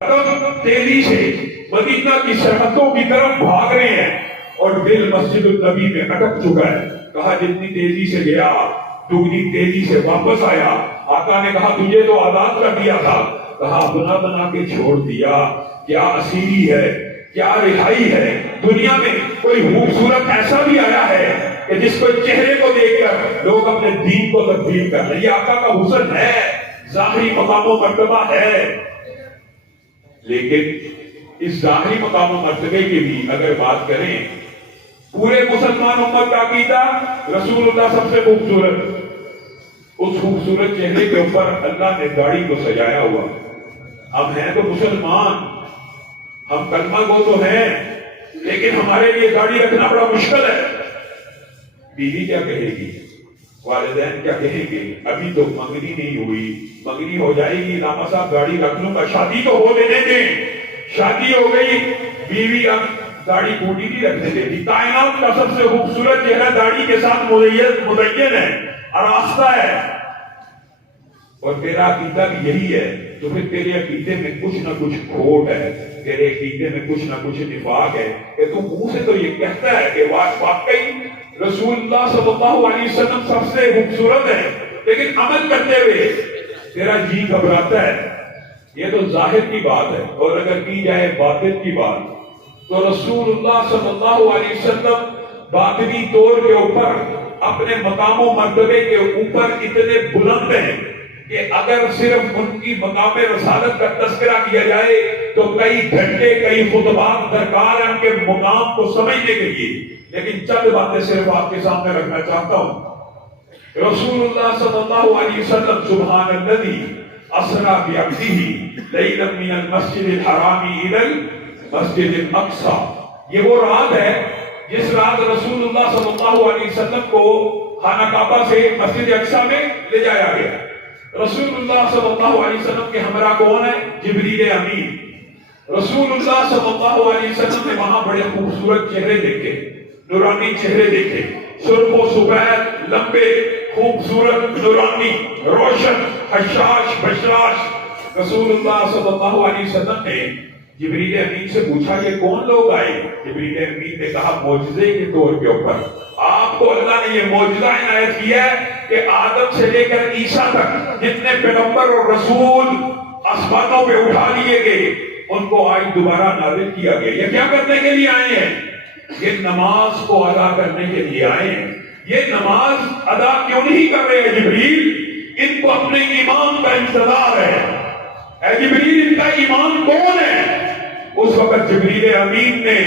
تیزی سے مدینہ کی سرحدوں کی طرف بھاگ رہے ہیں اور دل مسجد النبی میں اٹک چکا ہے. کہا جتنی تیزی سے گیا دگنی تیزی سے واپس آیا. آقا نے کہا تجھے تو آزاد کر دیا تھا. کہا بنا بنا کے چھوڑ دیا. کیا اسیری ہے, کیا رہائی ہے. دنیا میں کوئی خوبصورت ایسا بھی آیا ہے کہ جس کو چہرے کو دیکھ کر لوگ اپنے دین کو تبدیل کر لیں. یہ آقا کا حسن ہے, ظاہری مقام و مرتبہ ہے. لیکن اس ظاہری مقام و مرتبے کی بھی اگر بات کریں, پورے مسلمان امت کا عقیدہ رسول اللہ سب سے خوبصورت. اس خوبصورت چہرے کے اوپر اللہ نے داڑھی کو سجایا ہوا. ہم ہیں تو مسلمان, ہم کلمہ گو تو ہیں, لیکن ہمارے لیے داڑھی رکھنا بڑا مشکل ہے. بیوی کیا کہے گی, والدین کیا کہیں گے, ابھی تو منگنی نہیں ہوئی, منگنی ہو جائے گی, لاما صاحب داڑھی رکھ لوں گا, شادی تو ہو لینے دیں. شادی ہو گئی, بیوی اب داڑھی پوٹی نہیں رکھنے دیتی. کائنات کا سب سے خوبصورت چہرہ داڑھی کے ساتھ مزین ہے, آراستہ ہے. اور تیرا عقیدہ بھی یہی ہے, تو پھر تیرے عقیدے میں کچھ نہ کچھ کھوٹ ہے, تیرے عقیدے میں کچھ نہ کچھ نفاق ہے. کہ تو منہ سے تو یہ کہتا ہے کہ واقعی رسول اللہ صلی اللہ علیہ وسلم سب سے خوبصورت ہے, لیکن عمل کرتے ہوئے تیرا جی گھبراتا ہے. یہ تو ظاہر کی بات ہے. اور اگر کی جائے باطن کی بات, تو رسول اللہ صلی اللہ علیہ وسلم باطنی طور کے اوپر اپنے مقام و مرتبے کے اوپر اتنے بلند ہیں کہ اگر صرف ان کی مقام رسالت کا تذکرہ کیا جائے تو کئی گھنٹے کئی خطبات درکار ہیں ان کے مقام کو سمجھنے کے لیے. لیکن چند باتیں صرف آپ کے سامنے رکھنا چاہتا ہوں. رسول اللہ صلی اللہ علیہ وسلم سبحان الذی اسری بعبدہ لیلا من المسجد الحرام الی المسجد الاقصی. یہ وہ رات ہے جس رات رسول اللہ صلی اللہ علیہ وسلم کو خانہ کعبہ سے مسجد اقصی میں لے جایا گیا. رسول اللہ صلی اللہ علیہ وسلم کے ہمراہ کون ہے؟ جبریل امین. رسول اللہ صلی اللہ علیہ وسلم نے وہاں بڑے خوبصورت چہرے دیکھے, نورانی چہرے دیکھے, سرخ و سفید, لمبے, خوبصورت, نورانی, روشن, حشاش بشاش. رسول اللہ صلی اللہ علیہ وسلم نے جبریل امین سے پوچھا یہ کون لوگ آئے؟ جبریل امین نے کہا معجزے کے طور کے اوپر آپ کو اللہ نے یہ معجزہ عنایت کیا ہے کہ آدم سے لے کر عیسیٰ تک جتنے پیغمبر اور رسول آسمانوں پہ اٹھا لیے گئے ان کو آج دوبارہ نازل کیا گیا. یہ کیا کرنے کے لیے آئے ہیں؟ یہ نماز کو ادا کرنے کے لیے آئے ہیں. یہ نماز ادا کیوں نہیں کر رہے ہیں جبریل؟ ان کو اپنے امام کا انتظار ہے. اے جبریل ان کا امام کون ہے؟ اس وقت جبریل امین نے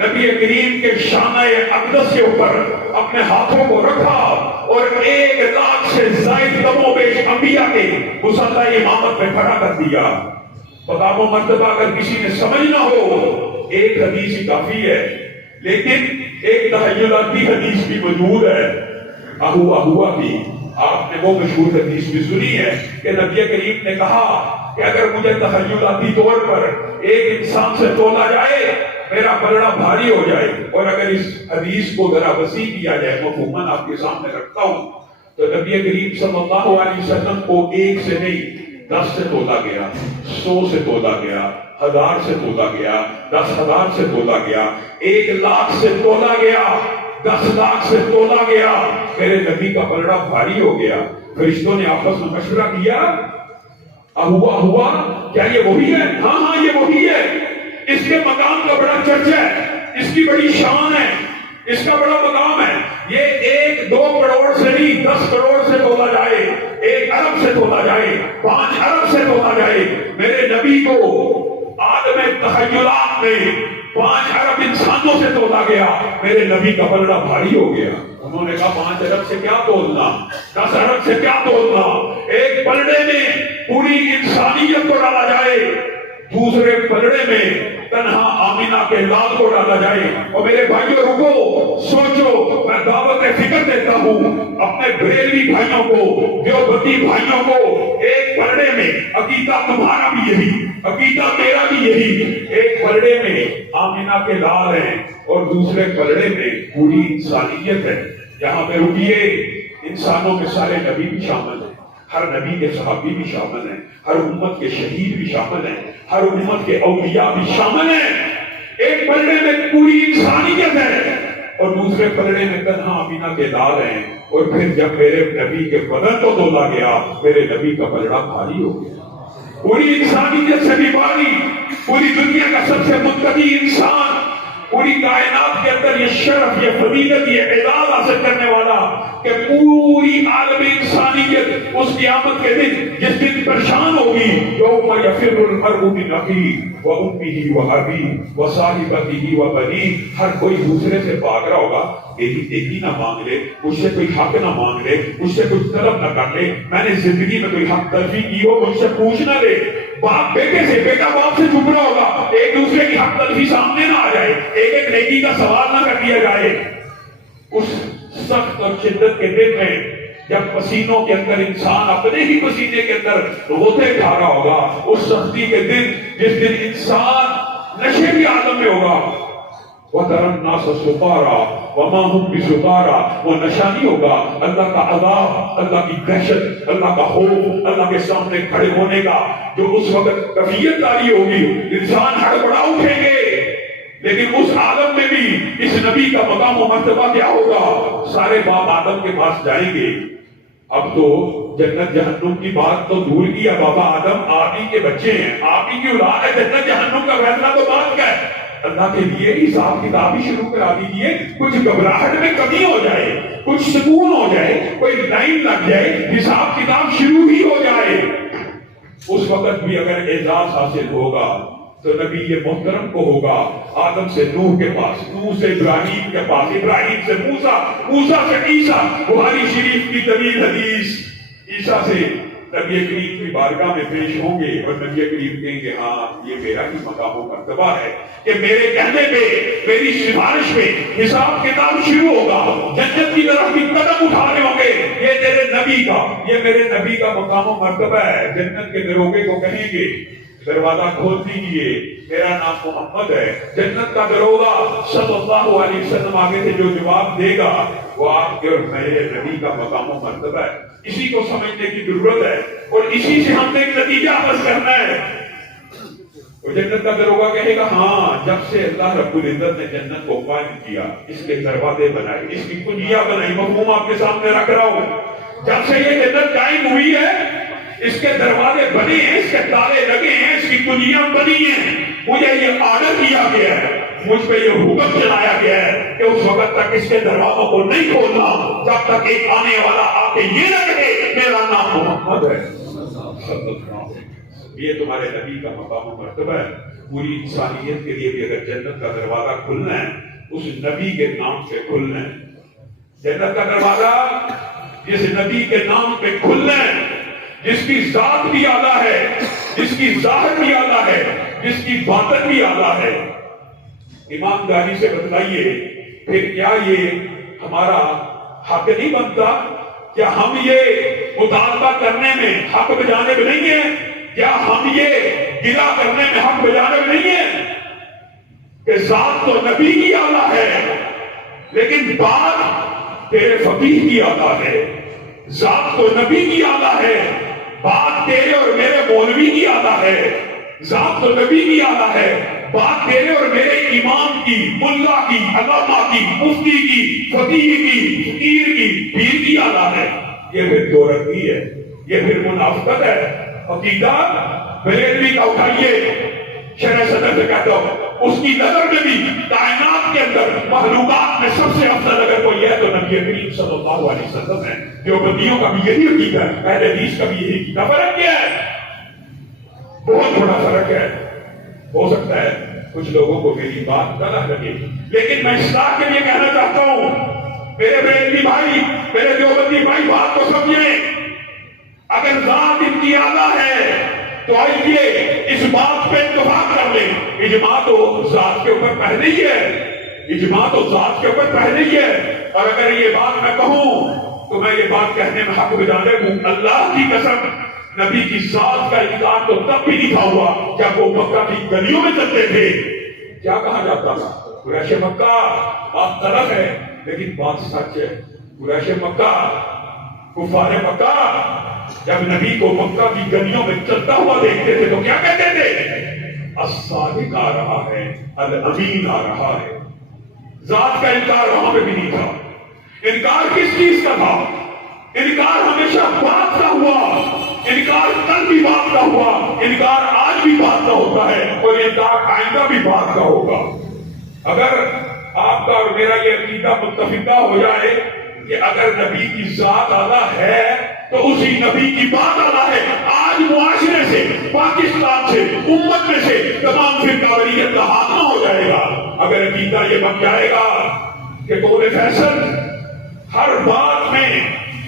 نبی کریم کے شانہ اقدس کے اوپر اپنے ہاتھوں کو رکھا اور 1,00,000 سے زائد کم و بیش انبیاء کے مصلی امامت میں کھڑا کر دیا. مقام و مرتبہ اگر کسی نے سمجھنا ہو ایک حدیث ہی کافی ہے, لیکن ایک تحیلاتی حدیث بھی موجود ہے. اہوا کی آپ نے وہ مشہور حدیث بھی سنی ہے کہ نبی کریم نے کہا کہ اگر مجھے تحیلاتی طور پر ایک انسان سے تولا جائے میرا پلڑا بھاری ہو جائے. اور اگر اس حدیث کو ذرا وسیع کیا جائے, مفہوماً آپ کے سامنے رکھتا ہوں, تو نبی کریم صلی اللہ علیہ وسلم کو 1 سے نہیں 10 سے تولا گیا, 100 سے تولا گیا, 1000 سے تولا گیا, 10,000 سے تولا گیا, 1,00,000 سے تولا گیا, 10,00,000 سے تولا گیا. میرے نبی کا پلڑا بھاری ہو گیا. فرشتوں نے آپس میں مشورہ کیا, ہوا کیا یہ وہی ہے؟ ہاں یہ وہی ہے. اس کے مقام کا بڑا چرچا ہے, اس کی بڑی شان ہے, اس کا بڑا مقام ہے. یہ 1-2 کروڑ سے نہیں 10 کروڑ سے تولا جائے, 1 ارب سے تولا جائے, 5 ارب سے تولا جائے, میرے نبی کو عالم تخیلات میں 5 ارب انسانوں سے تولا گیا, میرے نبی کا پلڑا بھاری ہو گیا. انہوں نے کہا 5 ارب سے کیا تولنا, 10 ارب سے کیا تولنا, ایک پلڑے میں پوری انسانیت کو ڈالا جائے, دوسرے پلڑے میں تنہا آمینہ کے لال کو ڈالا جائے. اور میرے بھائیوں رکو, سوچو, میں دعوت فکر دیتا ہوں اپنے بریلوی بھائیوں کو, دیوبندی بھائیوں کو, ایک پلڑے میں عقیدہ تمہارا بھی یہی, عقیدہ میرا بھی یہی, ایک پلڑے میں آمینہ کے لال ہیں اور دوسرے پلڑے میں پوری انسانیت ہے. یہاں پہ رکیے, انسانوں میں سارے نبی بھی شامل ہیں, ہر نبی کے صحابی بھی شامل ہیں، ہر امت کے شہید بھی شامل ہیں، ہر امت کے اولیاء بھی شامل ہیں۔ ایک پلڑے میں پوری انسانیت ہے اور دوسرے پلڑے میں تنہا آمینہ کے لال ہیں۔ اور پھر جب میرے نبی کے بدن کو تولا گیا، میرے نبی کا پلڑا بھاری ہو گیا۔ پوری انسانیت سے بھی بھاری، پوری دنیا کا سب سے متقی انسان، پوری کائنات کے اندر یہ شرف، یہ فضیلت، یہ اعزاز حاصل کرنے والا کہ پوری عالم انسانیت اس قیامت کے دن جس دن پریشان ہوگی، یوم یفر المرء من اخیہ وامہ وابیہ وصاحبتہ وبنیہ، ہر کوئی دوسرے سے بھاگ رہا ہوگا، میری نیکی نہ مانگ لے، اس سے کوئی حق نہ مانگ لے، اس سے کچھ طلب نہ کر لے، میں نے زندگی میں کوئی حق تلفی کی ہو مجھ سے پوچھ نہ لے۔ باپ بیٹے سے، بیٹا باپ سے چھپ رہا ہوگا، ایک دوسرے کی حق تلفی سامنے نہ آ جائے، ایک ایک نیکی کا سوال نہ کر دیا جائے۔ اس سخت اور شدت کے دن میں جب پسینوں کے اندر انسان اپنے ہی پسینے کے اندر غوطے کھا رہا ہوگا، اس سختی کے دن جس دن انسان نشے کے عالم میں ہوگا، وَتَرَى النَّاسَ سُقَارَىٰ وَمَا هُمْ بِسُقَارَىٰ، وہ نشانی ہوگا اللہ کا عذاب، اللہ کی دہشت، اللہ کا خوف، اللہ کے سامنے کھڑے ہونے کا جو اس وقت کیفیت داری ہوگی، انسان ہڑبڑا اٹھیں گے۔ لیکن اس عالم میں بھی اس نبی کا مقام و مرتبہ کیا ہوگا؟ سارے باپ آدم کے پاس جائیں گے۔ اب تو جنت جہنم کی بات تو دور کی ہے، بابا آدم آپ ہی کے بچے ہیں، آپ ہی کی اولاد ہے، جنت جہنم کا فیصلہ تو بات کا ہے۔ اللہ کے لیے حساب کتاب ہی شروع کرا دیجیے، کچھ گھبراہٹ میں کمی ہو جائے، کچھ سکون ہو جائے، کوئی لائن لگ جائے، حساب کتاب شروع ہی ہو جائے۔ اس وقت بھی اگر اعزاز حاصل ہوگا تو نبی یہ محترم کو ہوگا، آدم سے نوح کے پاس، نوح سے ابراہیم کے پاس، ابراہیم سے موسیٰ، موسیٰ سے عیسیٰ، بخاری شریف کی طویل حدیث، عیسیٰ سے نبی کریم کی بارگاہ میں پیش ہوں گے اور نبی کریم کہیں گے ہاں یہ میرا ہی مقام و مرتبہ ہے کہ میرے کہنے پہ، میری سفارش پہ حساب کتاب شروع ہوگا، جنت کی طرف بھی قدم اٹھا رہے ہوں گے، یہ تیرے نبی کا، یہ میرے نبی کا مقام و مرتبہ ہے۔ جنت کے دروگے کو کہیں گے دروازہ کھول دیجیے، میرا نام محمد ہے۔ جنت کا دروگا صلی اللہ علیہ وسلم آگے سے جو جواب دے گا وہ آپ کے اور میرے نبی کا مقام و مرتبہ ہے۔ اسی کو سمجھنے کی ضرورت ہے اور اسی سے ہم نے ایک نتیجہ حاصل کرنا ہے۔ وہ جنت کا دروگا کہے گا ہاں، جب سے اللہ رب العزت نے جنت کو قائم کیا، اس کے دروازے بنائے، اس کی کنجیاں بنائی، مفہوم آپ کے سامنے رکھ رہا ہوں، جب سے یہ جنت قائم ہوئی ہے، اس کے دروازے بنے ہیں، اس کے تالے لگے ہیں، اس کی کنجیاں بنی ہیں، مجھے یہ آرڈر کیا گیا ہے، مجھ پہ یہ حکم چلایا گیا ہے کہ اس وقت تک اس کے دروازوں کو نہیں کھولنا جب تک ایک آنے والا آ کے یہ نہ کہے میرا نام محمد ہے۔ یہ تمہارے نبی کا مقام و مرتبہ ہے۔ پوری انسانیت کے لیے بھی اگر جنت کا دروازہ کھلنا ہے، اس نبی کے نام سے کھلنا ہے۔ جنت کا دروازہ جس نبی کے نام پہ کھلنا ہے، جس کی ذات بھی اعلیٰ ہے، جس کی ظاہر بھی اعلیٰ ہے، جس کی باطن بھی اعلیٰ ہے۔ ایمانداری سے بتلائیے، پھر کیا یہ ہمارا حق نہیں بنتا؟ کیا ہم یہ مطالبہ کرنے میں حق بجانب نہیں ہیں؟ کیا ہم یہ گلہ کرنے میں حق بجانب نہیں ہیں کہ ذات تو نبی کی اعلیٰ ہے لیکن بات تیرے فقیہ کی اعلیٰ ہے، ذات تو نبی کی اعلیٰ ہے، بات تیرے اور میرے مولوی کی اعلیٰ ہے، ذات تو نبی کی اعلیٰ ہے، بات تیرے اور میرے امام کی، ملا کی، علامہ کی، مفتی کی، فقیہ کی، فقیر کی، پیر کی اعلیٰ ہے۔ یہ پھر دو رنگی ہے، یہ پھر منافقت ہے۔ عقیدہ بریلوی کا اٹھائیے، شرح صدر سے کہتا ہوں، اس کی نظر میں بھی کائنات کے اندر مخلوقات میں سب سے افضل اگر کوئی ہے تو نبی کریم صلی اللہ علیہ وسلم ہے۔ دیوبندیوں کا بھی یہی عقیدہ ہے، اہل حدیث کا بھی یہی عقیدہ۔ فرق کیا ہے؟ بہت بڑا فرق ہے۔ ہو سکتا ہے کچھ لوگوں کو میری بات غلط لگے، لیکن میں اصلاح کے لیے کہنا چاہتا ہوں، میرے بریلوی بھائی، میرے دیوبندی بھائی، بات کو سمجھیں۔ اگر ذات ان کی اعلیٰ ہے تو آئیے اس بات پہ اتفاق کر لیں، اجماع تو ذات کے اوپر پہلے ہی ہے، اجماع تو ذات کے اوپر پہلے ہی ہے۔ اور اگر یہ بات میں کہوں تو میں یہ بات کہنے میں حق بجانب ہوں، اللہ کی قسم نبی کی ذات کا انکار تو تب بھی نہیں تھا ہوا جب وہ مکہ کی گلیوں میں چلتے تھے۔ کیا کہا جاتا تھا؟ قریش مکہ، بات غلط ہے لیکن بات سچ ہے۔ قریش مکہ کفار مکہ جب نبی کو مکہ کی گلیوں میں چلتا ہوا دیکھتے تھے تو کیا کہتے تھے؟ الصادق آ رہا ہے، الامین آ رہا ہے۔ ذات کا انکار وہاں پہ بھی نہیں تھا۔ انکار کس چیز کا تھا؟ انکار ہمیشہ بات کا ہوا، انکار کل بھی بات کا ہوا، انکار آج بھی بات کا ہوتا ہے، اور انکار آئندہ بھی بات کا ہوگا۔ اگر آپ کا اور میرا یہ عقیدہ متفقہ ہو جائے کہ اگر نبی کی ذات اعلیٰ ہے تو اسی نبی کی بات اعلیٰ ہے، آج معاشرے سے، پاکستان سے، امت میں سے تمام فرقہ واریت کا خاتمہ ہو جائے گا اگر عقیدہ یہ بن جائے گا کہ قول فیصل ہر بات میں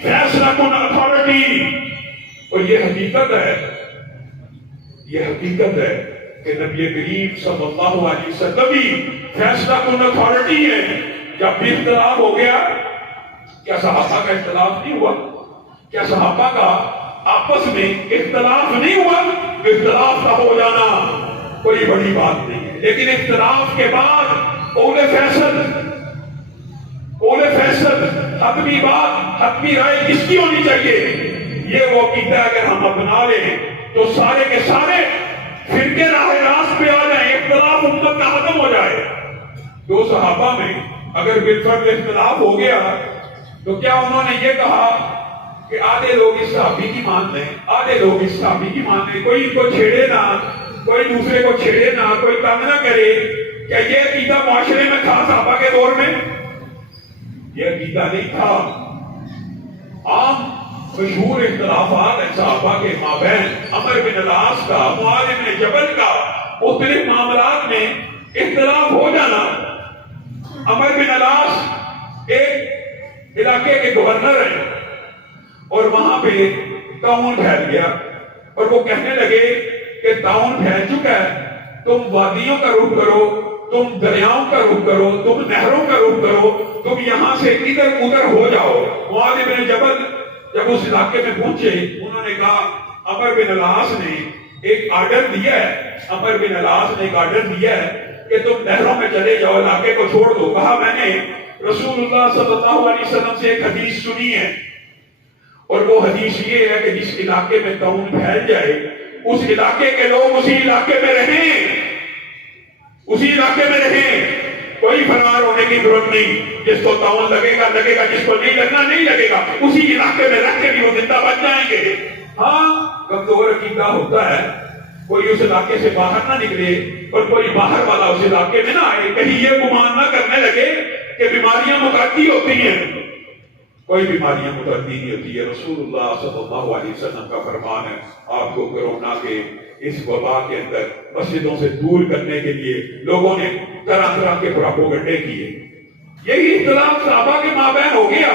فیصلہ کن اتھارٹی۔ اور یہ حقیقت ہے، یہ حقیقت ہے کہ نبی کریم صلی اللہ علیہ وسلم بھی فیصلہ کن اتھارٹی ہے۔ جب بھی اختلاف ہو گیا، کیا صحابہ کا اختلاف نہیں ہوا؟ کیا صحابہ کا آپس میں اختلاف نہیں ہوا؟ اختلاف کا ہو جانا کوئی بڑی بات نہیں ہے، لیکن اختلاف کے بعد قول فیصل، قول فیصل حتمی بات، حتمی رائے کس کی ہونی چاہیے؟ یہ وہ عقیدہ اگر ہم اپنا لیں تو سارے کے سارے فرقے راہ راست پہ آ جائیں، اختلاف امت کا ختم ہو جائے۔ دو صحابہ میں اگر بالفرض اختلاف ہو گیا تو کیا انہوں نے یہ کہا کہ آدھے لوگ اس صحابی کی مان لیں، آدھے لوگ اس صحابی کی مان لیں، کوئی ان کو چھیڑے نہ، کوئی دوسرے کو چھیڑے نہ، کوئی تنگ نہ کرے؟ کیا یہ عقیدہ معاشرے میں تھا صحابہ کے دور میں؟ یہ عقیدہ نہیں تھا۔ عام مشہور اختلافات ہیں صحابہ کے مابین، عمر بن العاص کا، معاذ بن جبل کا، مختلف معاملات میں اختلاف ہو جانا۔ عمر بن العاص ایک علاقے کے گورنر ہیں اور وہاں پہ طاعون پھیل گیا اور وہ کہنے لگے کہ طاعون پھیل چکا ہے، تم وادیوں کا رخ کرو، تم دریاؤں کا رخ کرو، تم نہروں کا رخ کرو، تم یہاں سے ادھر ادھر ہو جاؤ۔ معاذ بن جبل جب اس علاقے میں پہنچے، انہوں نے کہا عمر بن العاص نے ایک آرڈر دیا ہے، عمر بن العاص نے ایک آرڈر دیا ہے کہ تم نہروں میں چلے جاؤ، علاقے کو چھوڑ دو۔ کہا میں نے رسول اللہ صلی اللہ علیہ وسلم سے ایک حدیث سنی ہے، اور وہ حدیث یہ ہے کہ جس علاقے میں طاعون پھیل جائے اس علاقے کے لوگ اسی علاقے میں رہیں، اسی علاقے میں رہیں، کوئی فرار ہونے کی ضرورت نہیں۔ جس کو طاعون لگے گا لگے گا، جس کو نہیں لگنا نہیں لگے گا، اسی علاقے میں رہ کے بھی وہ زندہ بچ جائیں گے۔ ہاں کمزور عقیدہ ہوتا ہے، کوئی اس علاقے سے باہر نہ نکلے اور کوئی باہر والا اس علاقے میں نہ آئے، کہیں یہ گمان نہ کرنے لگے کہ بیماریاں متعدی ہوتی ہیں۔ کوئی بیماریاں متعدی نہیں ہوتی ہے۔ رسول اللہ صلی اللہ علیہ وسلم کا فرمان ہے، آپ کو کورونا کے اس وبا کے اندر مسجدوں سے دور کرنے کے لیے لوگوں نے طرح طرح کے پروپیگنڈے کیے۔ یہی اختلاف صحابہ کے مابین ہو گیا۔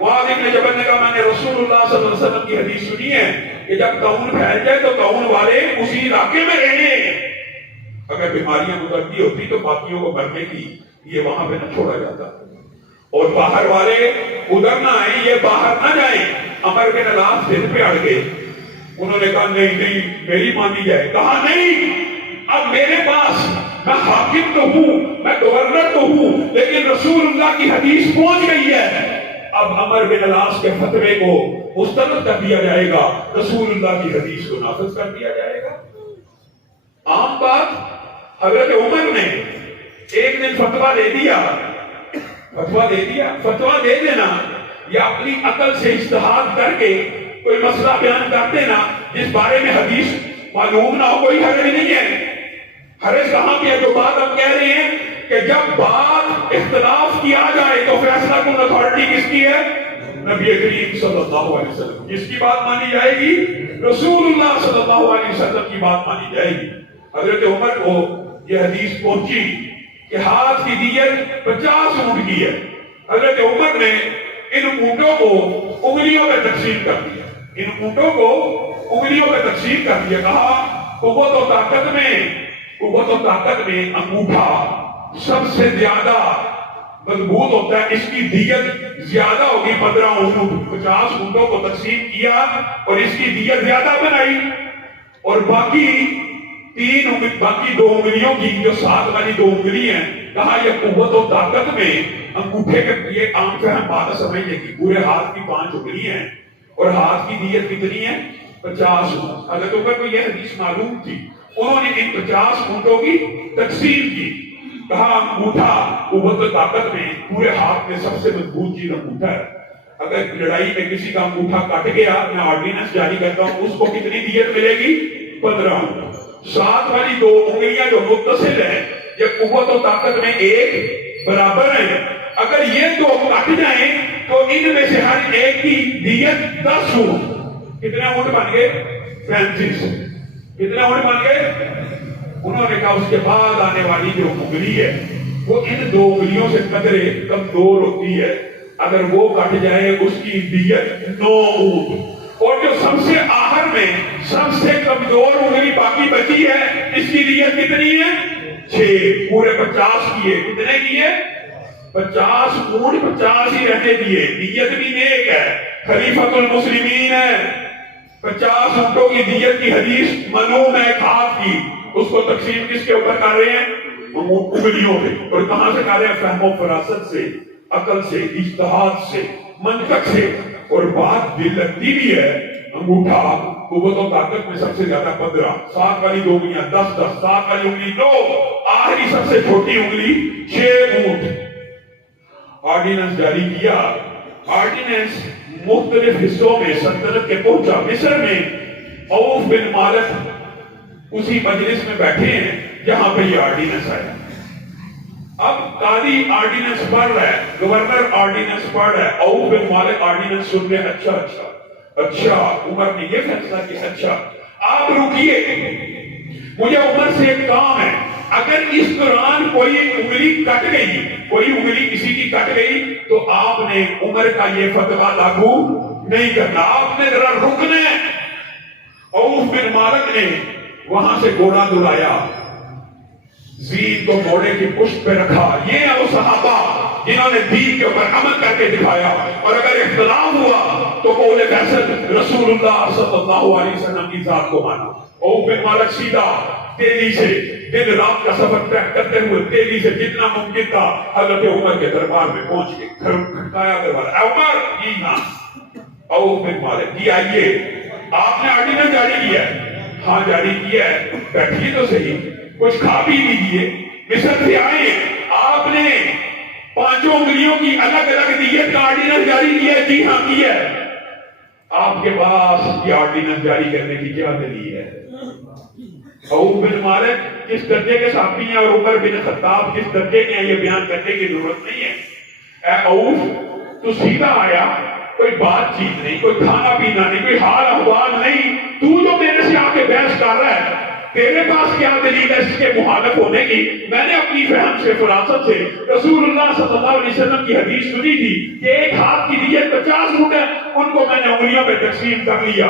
معاذ بن جبل نے کہا میں نے رسول اللہ صلی اللہ علیہ وسلم کی حدیث سنی ہے کہ جب طاعون پھیل جائے تو طاعون والے اسی علاقے میں رہیں، اگر بیماریاں متعدی ہوتی تو باقیوں کو مرنے کی یہ وہاں پہ نہ چھوڑا جاتا، اور باہر والے ادھر نہ آئیں، یہ باہر نہ جائیں۔ عمر بن العاص دل پہ اڑ گئے، انہوں نے کہا نہیں نہیں میری مانی جائے۔ کہا نہیں، اب میرے پاس، میں حاکم تو ہوں، میں گورنر تو ہوں، لیکن رسول اللہ کی حدیث پہنچ گئی ہے، اب عمر بن العاص کے فتوے کو مسترد کر دیا جائے گا، رسول اللہ کی حدیث کو نافذ کر دیا جائے گا۔ عام بات، حضرت عمر نے ایک دن فتویٰ دے دیا، فتویٰ دے دینا یا اپنی عقل سے اجتہاد کر کے کوئی مسئلہ بیان کر دینا جس بارے میں حدیث معلوم نہ ہو، کوئی حرج نہیں ہے۔ حرج کہاں کی ہے؟ جو بات ہم کہہ رہے ہیں کہ جب بات اختلاف کی آ جائے تو فیصلہ کن اتھارٹی کس کی ہے؟ نبی کریم صلی اللہ علیہ وسلم۔ جس کی بات مانی جائے گی رسول اللہ صلی اللہ علیہ وسلم کی بات مانی جائے گی۔ حضرت عمر کو یہ حدیث پہنچی کہ ہاتھ کی دیت 50 اونٹ کی ہے۔ حضرت عمر نے ان اونٹوں کو انگلیوں پہ تقسیم کر دیا، ان اونٹوں کو انگلیوں پہ تقسیم کر دیا۔ کہا قوت و طاقت میں انگوٹھا سب سے زیادہ مضبوط ہوتا ہے، اس کی دیت زیادہ ہوگی 15 اونٹ، 50 اونٹوں کو تقسیم کیا اور اس کی دیت زیادہ بنائی، اور باقی دو انگلیوں کی جو ساتھ والی 2 انگلی ہیں، کہا یہ قوت و طاقت میں انگوٹھے کے یہ عام فہم بات سمجھ لیں کہ پورے ہاتھ کی 5 انگلیاں ہیں اور ہاتھ کی دیت کتنی ہے 50 اونٹ. حضرت عمر کو یہ حدیث معلوم تھی. انہوں نے ان 50 اونٹوں کی تقسیم کی. کہا انگوٹھا قوت و طاقت میں پورے ہاتھ میں سب سے مضبوط چیز انگوٹھا ہے. اگر لڑائی میں کسی کا انگوٹھا کٹ گیا میں آرڈیننس جاری کرتا ہوں اس کو کتنی دیت ملے گی 15 اونٹ. ساتھ والی 2 انگلیاں جو متصل ہیں یہ قوت و طاقت میں ایک برابر ہیں. اگر یہ 2 کٹ جائیں تو ان میں سے ہر ایک کی دیت 10 اونٹ. کتنے اونٹ بن گئے 35. کتنے اونٹ بن گئے. انہوں نے کہا اس کے بعد آنے والی جو انگلی ہے وہ ان 2 انگلیوں سے قدرے کمزور ہوتی ہے. اگر وہ کٹ جائے اس کی دیت 9 اونٹ. اور جو سب سے آخر میں سب سے کمزور انگلی باقی بچی ہے اس کی دیت کتنی ہے 6. پورے 50 کیے. کتنے کیے 50 اونٹ 50 ہی رہنے دیے. دیت بھی نیک ہے خلیفۃ المسلمین ہے. 50 اونٹوں کی دیت کی حدیث معلوم ہے کھاد کی. اس کو تقسیم کس کے اوپر کر رہے ہیں انگلیوں پہ. اور کہاں سے کر رہے ہیں فہم و فراست سے عقل سے اجتہاد سے منطق سے. اور بات دل لگتی بھی ہے. انگوٹھا قوت و طاقت میں سب سے زیادہ 15. ساتھ والی 2 انگلیاں 10 10. ساتھ والی انگلی 2. آخری سب سے چھوٹی انگلی 6 اونٹ. آرڈیننس جاری کیا. آرڈیننس مختلف حصوں میں سلطنت کے پہنچا. مصر میں عوف بن مالک اسی مجلس میں بیٹھے ہیں جہاں پہ یہ آرڈیننس آیا. اب قاضی آرڈیننس پڑھ رہا ہے گورنر آرڈیننس پڑھ رہا ہے. عوف بن مالک آرڈیننس سن رہے ہیں. اچھا عمر نے یہ فیصلہ کیا. اچھا آپ رکیے مجھے عمر سے ایک کام ہے. اگر اس دوران کوئی انگلی کٹ گئی کوئی انگلی کسی کی کٹ گئی تو آپ نے عمر کا یہ فتویٰ لاگو نہیں کرنا. آپ نے ذرا رکنا ہے. عوف بن مالک نے وہاں سے گھوڑا دلایا زین کو گھوڑے کی پشت پہ رکھا. یہ ہے وہ صحابہ جنہوں نے دین کے اوپر عمل کر کے دکھایا. اور اگر اختلاف ہوا تو قول فیصل رسول اللہ صلی اللہ علیہ وسلم کی ذات کو مانا. عوف بن مالک سیدھا تیزی سے دن رات کا سفر طے کرتے ہوئے تیزی سے جتنا ممکن تھا حضرت عمر کے دربار میں پہنچ کے کھٹکایا دروازہ. عمر جی ہاں. عوف بن مالک جی آئیے. آپ نے آرڈیننس جاری کیا ہے. ہاں جاری کیا ہے. بیٹھیے تو صحیح کچھ کھا بھی لیجیے. مصر سے آئے آپ نے 5 انگلیوں کی الگ الگ دیت کا آرڈیننس جاری کیا ہے. جی ہاں کیا ہے. آپ کے پاس یہ آرڈیننس جاری کرنے کی کیا دلیل ہے. عوف بن مالک کس درجے کے صحابی ہیں اور عمر بن خطاب کس درجے کے ہیں یہ بیان کرنے کی ضرورت نہیں ہے. اے عوف تو سیدھا آیا. کوئی بات چیت نہیں کوئی کھانا پینا نہیں کوئی حال احوال نہیں. تو جو میرے سے آ کے بحث کر رہا ہے تیرے پاس کیا دلیل ہے اس کے مخالف ہونے کی. میں نے اپنی فہم سے فراست سے رسول اللہ صلی اللہ علیہ وسلم کی حدیث سنی تھی کہ ایک ہاتھ کی دیت 50 اونٹ ہے. ان کو میں نے انگلیوں پہ تقسیم کر لیا.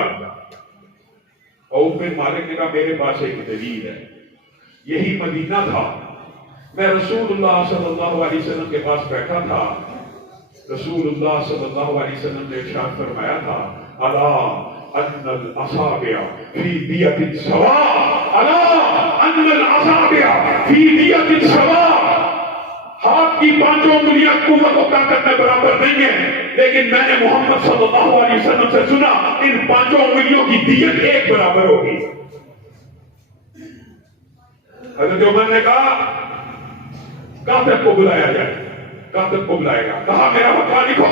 عوف بن مالک نے کہا میرے پاس ایک دلیل ہے. یہی مدینہ تھا. میں رسول اللہ صلی اللہ علیہ وسلم کے پاس بیٹھا تھا. رسول اللہ صلی اللہ علیہ وسلم نے ارشاد فرمایا تھا الا ان الاصابع فی دیت سواء. الا ان الاصابع فی دیت سواء. ہاتھ کی 5 انگلیاں قوت و طاقت میں برابر نہیں ہیں لیکن میں نے محمد صلی اللہ علیہ وسلم سے سنا ان 5 انگلیوں کی دیت ایک برابر ہوگی. حضرت عمر نے کہا کاتب کو بلایا جائے. کاتب کو بلائے گا. کہا میرا فتویٰ لکھو.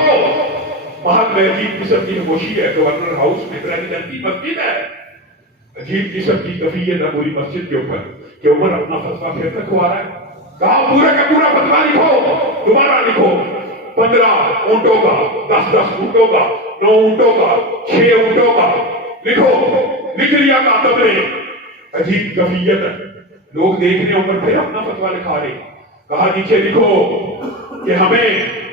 محل میں عجیب قسم کی خاموشی ہے. گورنر ہاؤس میں پریزیڈنٹ کی مسجد ہے. عجیب قسم کی کیفیت ہے پوری مسجد کے اوپر کہ عمر اپنا فتویٰ پھر لکھوا رہا ہے. کہا پورا کا پورا فتویٰ لکھو. دوبارہ لکھو. 15 اونٹوں کا 10 اونٹوں کا 9 اونٹوں کا 6 اونٹوں کا لکھو. لکھ لیا کاتب نے. عجیب کیفیت ہے. لوگ دیکھ رہے عمر پھر اپنا فتویٰ لکھا رہے. کہا نیچے لکھو کہ ہمیں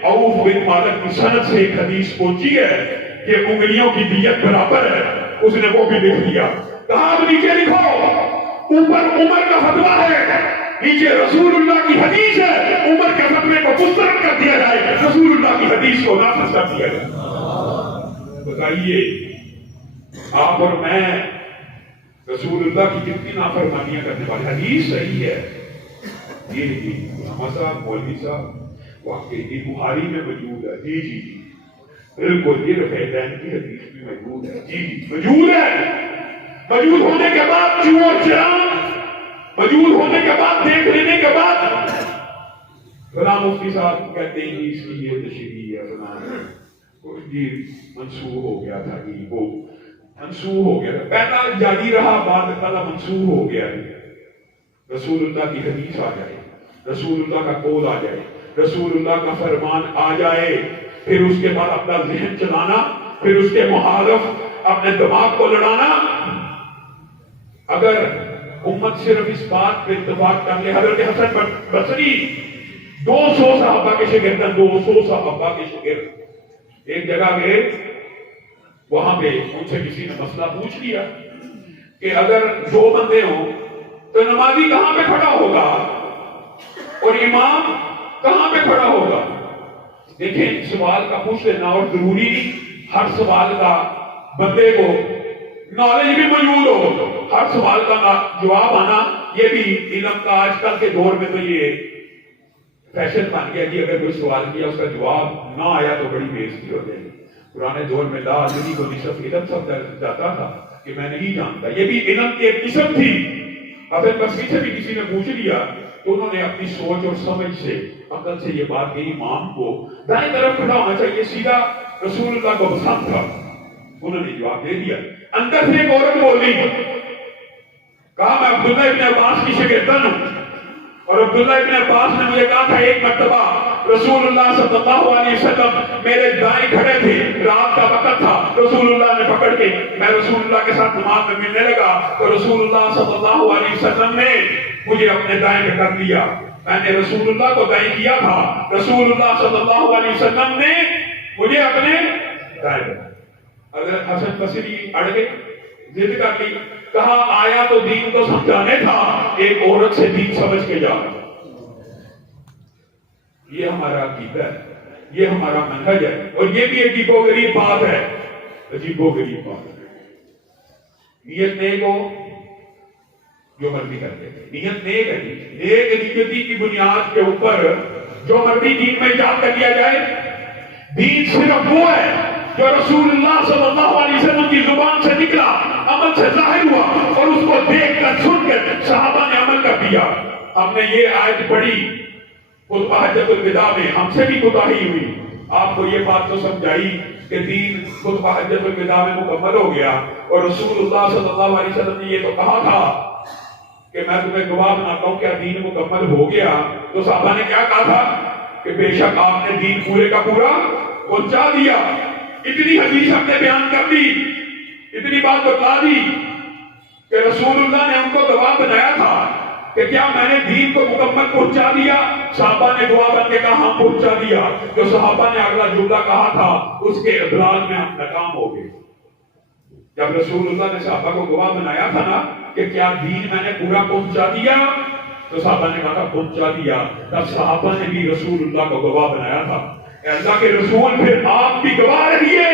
عوف بن مالک کی سند سے ایک حدیث پہنچی ہے کہ انگلیوں کی دیت برابر ہے. اس نے وہ بھی لکھ لیا. کہا اب نیچے لکھو. اوپر عمر کا فتویٰ ہے نیچے رسول اللہ کی حدیث ہے. عمر کے فتوے کو مسترد کر دیا جائے رسول اللہ کی حدیث کو نافذ کر دیا جائے. بتائیے آپ اور میں رسول اللہ کی کتنی نافرمانیاں کرنے والے. حدیث صحیح ہے. یہ علامہ صاحب مولوی صاحب واقعی یہ بخاری میں موجود ہے. جی جی جی بالکل, یہ رفیدین کی حدیث بھی موجود ہے. جی جی موجود ہے. موجود ہونے کے بعد چوں اور چراغ, موجود ہونے کے بعد دیکھ لینے کے بعد فلاں مفتی صاحب کہتے ہیں اس کی یہ تشریح ہے فلاں جی منسوخ ہو گیا تھا, جی وہ منسوخ ہو گیا تھا, پہلا جاری رہا بعد تعالیٰ منسوخ ہو گیا. رسول اللہ کی حدیث آ جائے, رسول اللہ کا قول آ جائے, رسول اللہ کا فرمان آ جائے, پھر اس کے بعد اپنا ذہن چلانا, پھر اس کے مخالف اپنے دماغ کو لڑانا. اگر امت صرف اس بات پہ اتفاق کر لے, حضرت حسن بصری 200 صحابہ کے شاگرد, 200 صحابہ کے شاگرد ایک جگہ گئے, وہاں پہ ان سے کسی نے مسئلہ پوچھ لیا کہ اگر 2 بندے ہوں تو نمازی کہاں پہ کھڑا ہوگا اور امام کہاں پہ کھڑا ہوگا. دیکھیں سوال کا پوچھ لینا, اور ضروری نہیں ہر سوال کا بندے کو نالج بھی موجود ہو, ہر سوال کا جواب آنا یہ بھی علم کا آج کل کے دور میں تو یہ فیشن بن گیا کہ اگر کوئی سوال کیا اس کا جواب نہ آیا تو بڑی بےعزتی ہو جائے. پرانے دور میں لا علمی کو نصف علم سب جاتا تھا کہ میں نہیں جانتا, یہ بھی علم کی ایک قسم تھی. حسن بصری سے بھی کسی نے پوچھ لیا تو انہوں نے اپنی سوچ اور سمجھ سے عقل سے یہ بات کہی, امام کو دائیں طرف کھڑا ہونا چاہیے, سیدھا رسول اللہ کو پسند تھا. انہوں نے جواب دے دیا. اندر سے ایک عورت بول رہی, کہا میں عبداللہ ابن عباس کی شاگردن ہوں, اور عبداللہ ابن عباس نے مجھے کہا تھا ایک مرتبہ رسول اللہ صلی اللہ علیہ وسلم میرے دائیں کھڑے تھے, رات کا وقت تھا, رسول اللہ نے پکڑ کے, میں رسول اللہ کے ساتھ نماز میں ملنے لگا تو رسول اللہ صلی اللہ علیہ وسلم نے مجھے اپنے دائیں پہ کر لیا. میں نے رسول اللہ کو دائیں کیا تھا, رسول اللہ صلی اللہ علیہ وسلم نے مجھے اپنے دائیں پہ. اگر حسن بصری اڑ گئے, ضد کر لی, کہا آیا تو دین کو سمجھانے تھا, ایک عورت سے دین سمجھ کے جا. یہ ہمارا عقیدہ ہے, یہ ہمارا منہج ہے, اور یہ بھی عجیب و غریب بات ہے, عجیب و غریب بات ہے. نیت نیک ہو جو مرضی کرتے ہیں, نیت نیک ہے, نیک نیتی کی بنیاد کے اوپر جو مرضی دین میں ایجاد کر لیا جائے. دین صرف وہ ہے جو رسول اللہ صلی اللہ علیہ وسلم کی زبان سے نکلا, عمل سے ظاہر ہوا, اور اس کو دیکھ کر سن کر صحابہ نے عمل کر دیا. ہم نے یہ آیت پڑھی خطبہ حجۃ الوداع میں, ہم سے بھی کوتاہی ہوئی. آپ کو یہ بات تو سمجھائی کہ دین خطبہ حجۃ الوداع میں مکمل ہو گیا, اور رسول اللہ صلی اللہ علیہ وسلم نے یہ تو کہا تھا کہ میں تمہیں گواہ بناتا ہوں کیا دین مکمل ہو گیا. تو صحابہ نے کیا کہا تھا کہ بے شک آپ نے دین پورے کا پورا پہنچا دیا. اتنی حدیث ہم نے بیان کر دی, اتنی بات بتا دی کہ رسول اللہ نے ہم کو گواہ بنایا تھا کہ کیا میں نے دین کو مکمل پہنچا دیا. صحابہ نے گواہ بن کے کہا ہاں پہنچا دیا. جو صحابہ نے اگلا جملہ کہا تھا اس کے ابلاغ میں ہم ناکام ہو گئے. جب رسول اللہ نے صحابہ کو گواہ بنایا تھا نا کہ کیا دین میں نے پورا پہنچا دیا, تو صحابہ نے کہا تھا پہنچا دیا. تب صحابہ نے بھی رسول اللہ کو گواہ بنایا تھا. اے اللہ کے رسول, پھر آپ بھی گواہ رہیے,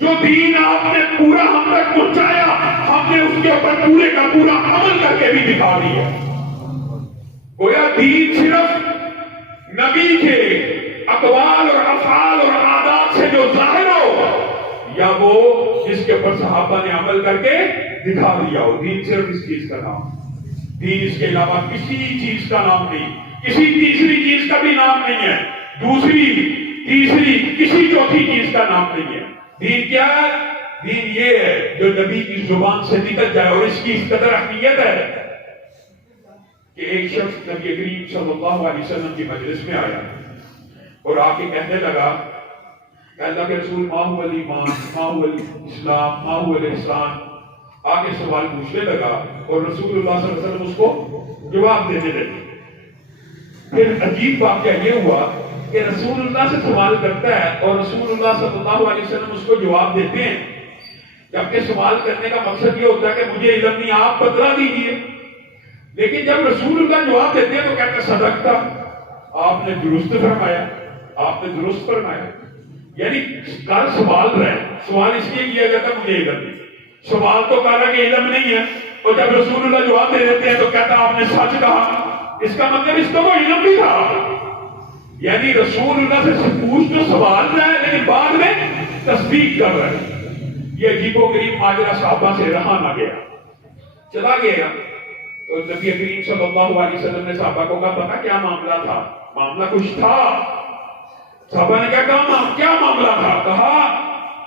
جو دین آپ نے پورا ہم تک پہنچایا ہم نے اس کے اوپر پورے کا پورا عمل کر کے بھی دکھا دیا. گویا دین صرف نبی کے اقوال اور افعال اور عادات سے جو ظاہر ہو, یا وہ جس کے اوپر صحابہ نے عمل کر کے دکھا دیا ہو. دین صرف اس چیز کا نام, دین اس کے علاوہ کسی چیز کا نام نہیں, کسی تیسری چیز کا بھی نام نہیں ہے, دوسری تیسری کسی چوتھی چیز کا نام نہیں ہے. دین کیا ہے؟ دین یہ ہے جو نبی کی زبان سے نکل جائے, اور اس کی اس قدر اہمیت ہے کہ ایک شخص نبی کریم صلی اللہ علیہ وسلم کی مجلس میں آیا اور آ کے کہنے لگا کہ اللہ کے رسول ما هو الایمان, ما هو الاسلام, ما هو الاحسان. آگے سوال پوچھنے لگا اور رسول اللہ صلی اللہ علیہ وسلم اس کو جواب دینے لگے. پھر عجیب واقعہ یہ ہوا کہ رسول اللہ سے سوال کرتا ہے اور رسول اللہ صلی اللہ علیہ وسلم اس کو جواب دیتے ہیں, جبکہ سوال کرنے کا مقصد یہ ہوتا ہے کہ مجھے علم نہیں, آپ بتلا دیجیے. لیکن جب رسول اللہ جواب دیتے ہیں تو کہتے صدقتا, آپ نے درست فرمایا, آپ نے درست فرمایا. یعنی کل سوال رہے, سوال اس لیے کیا جاتا مجھے علم نہیں, سوال تو کہا کہ علم نہیں ہے, اور جب رسول اللہ جواب دے دیتے ہیں تو کہتا آپ نے سچ کہا. اس کا مطلب اس کو علم بھی تھا. یعنی رسول اللہ سے پوچھ تو سوال رہا ہے لیکن بعد میں تصدیق کر رہا ہے. یہ عجیب و غریب ماجرا صحابہ سے رہا نہ گیا, چلا گیا. تو نبی کریم صلی اللہ علیہ وسلم نے صحابہ کو کہا پتا کیا معاملہ تھا؟ معاملہ کچھ تھا. صحابہ نے کیا معاملہ تھا؟ کہا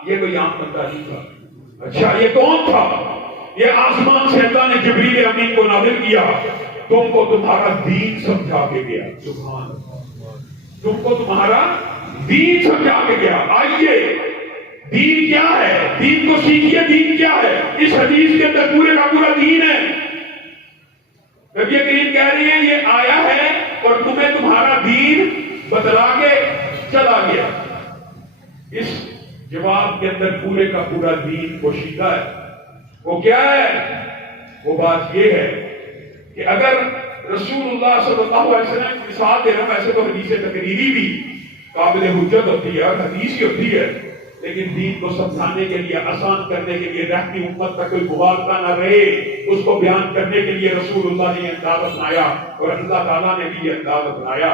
یہ کوئی عام بندہ نہیں تھا. اچھا یہ کون تھا؟ یہ آسمان سے اللہ نے جبریل امین کو نازل کیا, تم کو تمہارا دین سمجھا کے گیا. سبحان اللہ, تم کو تمہارا دین سمجھا کے گیا. آئیے دین کیا ہے, دین کو سیکھیے. دین کیا ہے؟ اس حدیث کے اندر پورے کا پورا دین ہے. نبی کریم کہہ رہی ہیں یہ آیا ہے اور تمہیں تمہارا دین بتلا کے چلا گیا. اس جواب کے اندر پورے کا پورا دین پوشیدہ ہے. وہ کیا ہے؟ وہ بات یہ ہے کہ اگر رسول اللہ صلی اللہ علیہ وسلم کی مثال دے رہا ہوں, ایسے تو حدیث تقریری بھی قابل حجت ہوتی ہے اور حدیث ہی ہوتی ہے, لیکن دین کو سمجھانے کے لیے, آسان کرنے کے لیے, رہتی امت تک کوئی مغالطہ نہ رہے, اس کو بیان کرنے کے لیے رسول اللہ نے یہ انداز اپنایا اور اللہ تعالیٰ نے بھی یہ انداز اپنایا.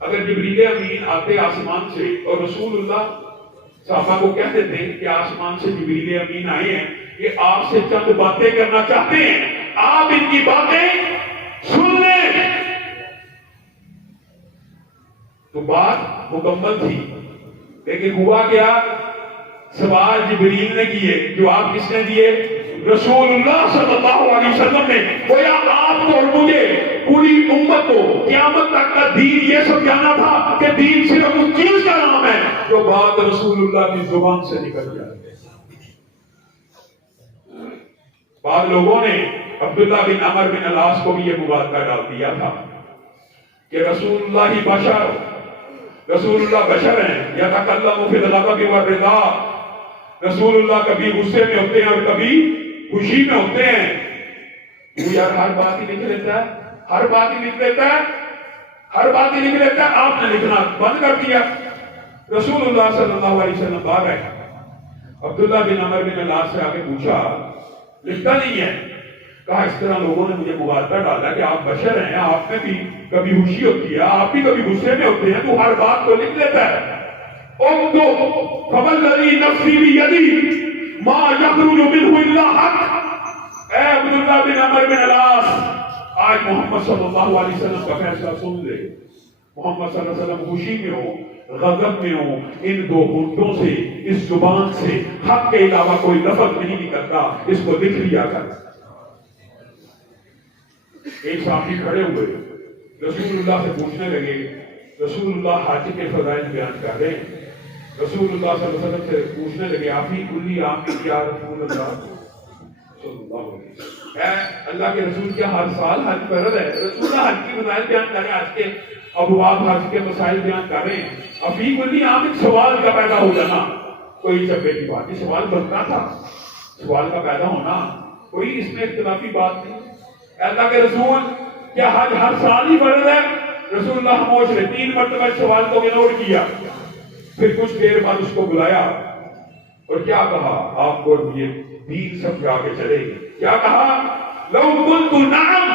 اگر جبریل امین آتے آسمان سے اور رسول اللہ صحابہ کو کہتے تھے کہ آسمان سے جبریل امین آئے ہیں, یہ آپ سے چند باتیں کرنا چاہتے ہیں, آپ ان کی باتیں سن لیں, تو بات مکمل تھی. لیکن ہوا کیا؟ سوال جبریل نے کیے, جواب کس نے دیے؟ رسول اللہ صلی اللہ علیہ وسلم نے. گویا آپ کو اور مجھے, پوری امت کو قیامت تک کا دین یہ سمجھانا تھا کہ دین صرف اس چیز کا نام ہے جو بات رسول اللہ کی زبان سے نکل جائے. بعض لوگوں نے عبداللہ بن عمر بن العاص کو بھی یہ مبادلہ ڈال دیا تھا کہ رسول اللہ ہی بشر, رسول اللہ بشر ہیں, یتکلم فی الغضب والرضا. رسول اللہ کبھی غصے میں ہوتے ہیں اور کبھی خوشی میں ہوتے ہیں. وہ یار ہر بات ہی لکھ لیتا ہے, ہر بات ہی لکھ لیتا ہے, ہر بات ہی لکھ لیتا ہے. آپ نے لکھنا بند کر دیا. رسول اللہ صلی اللہ علیہ وسلم باہر آئے, عبداللہ بن عمر بن العاص سے آگے پوچھا, لکھتا نہیں ہے. کہا اس طرح لوگوں نے مجھے مبادلہ ڈالا کہ آپ بشر ہیں, آپ میں بھی کبھی خوشی ہوتی ہے, آپ بھی کبھی غصے میں ہوتے ہیں, تو ہر بات کو لکھ لیتا ہے. اکتب فوالذی نفسی بیدی ما یخرج منہ الا حق. اے عبداللہ بن عمر بن العاص, آج محمد صلی اللہ علیہ وسلم کا فیصلہ سن لے. محمد صلی اللہ علیہ وسلم خوشی میں ہو, غضب میں ہو, ان دو ہونٹوں سے, اس زبان سے حق کے علاوہ کوئی لفظ نہیں نکلتا, اس کو لکھ لیا کر. ایک صحابی کھڑے ہوئے, رسول اللہ سے پوچھنے لگے. رسول اللہ حج کے فضائل بیان کر رہے ہیں. رسول اللہ صلی اللہ علیہ وسلم سے پوچھنے لگے, آپ ہی کلی آپ کی یا رسول اللہ صلی اللہ علیہ وسلم, اے اللہ کے رسول کیا ہر سال حج فرض ہے؟ رسول اللہ حج کی فضائل بیان کر رہے ہیں, حج کے ابواب, حج کے مسائل بیان کر رہے ہیں. ابھی کلی آپ ایک سوال کا پیدا ہو جانا کوئی چبے کی بات نہیں, سوال بنتا تھا, سوال کا پیدا ہونا کوئی اس میں اختلافی بات نہیں. اللہ کے رسول کیا حج ہر سال ہی فرض ہے؟ رسول اللہ خاموش رہے. 3 مرتبہ سوال کو نوٹ کیا, پھر کچھ دیر بعد اس کو بلایا اور کیا کہا, آپ کو یہ دین سمجھا کے چلے. کیا کہا؟ لو قلت نعم,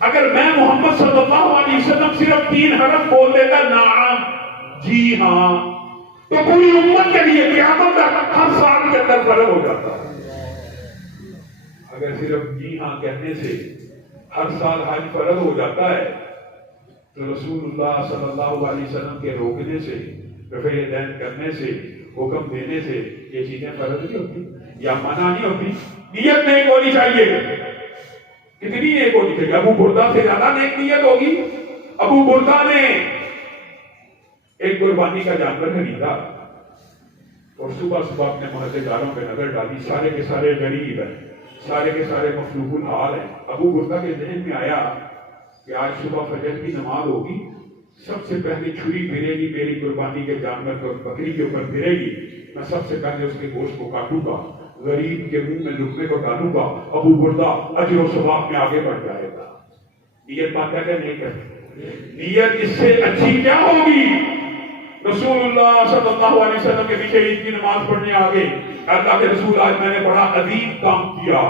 اگر میں محمد صلی اللہ علیہ وسلم صرف 3 حرف بول دیتا, نعم جی ہاں, تو پوری امت کے لیے قیامت تک ہر سال کے اندر فرض ہو جاتا. اگر صرف جی ہاں کہنے سے ہر سال حج فرض ہو جاتا ہے, تو رسول اللہ صلی اللہ علیہ وسلم کے روکنے سے, رفع یدین کرنے سے, حکم دینے سے یہ چیزیں فرض نہیں ہوتی یا منع نہیں ہوتی. نیت نیک ہونی چاہیے. کتنی نیک ہونی چاہیے؟ ابو بردہ سے زیادہ نیک نیت ہوگی. ابو بردہ نے ایک قربانی کا جانور خریدا اور صبح صبح اپنے محلے داروں پہ نظر ڈالی, سارے کے سارے غریب ہیں, سارے کے سارے مفلوج الحال ہیں. ابو بردہ کے ذہن میں آیا کہ آج صبح فجر کی نماز ہوگی, سب سے پہلے چھری پھرے گی میری قربانی کے جانور کو, بکری کے اوپر پھرے گی, میں سب سے پہلے اس کے گوشت کو کاٹوں گا, غریب کے منہ میں لقمے کو ڈالوں گا. ابو بردہ اجر و ثواب میں آگے بڑھ جائے گا. نیت پاتا کیا نہیں کرتے؟ نیت اس سے اچھی کیا ہوگی؟ رسول اللہ صلی اللہ علیہ وسلم کے پیچھے عید کی نماز پڑھنے آگے, اللہ کے رسول آج میں نے بڑا عظیم کام کیا,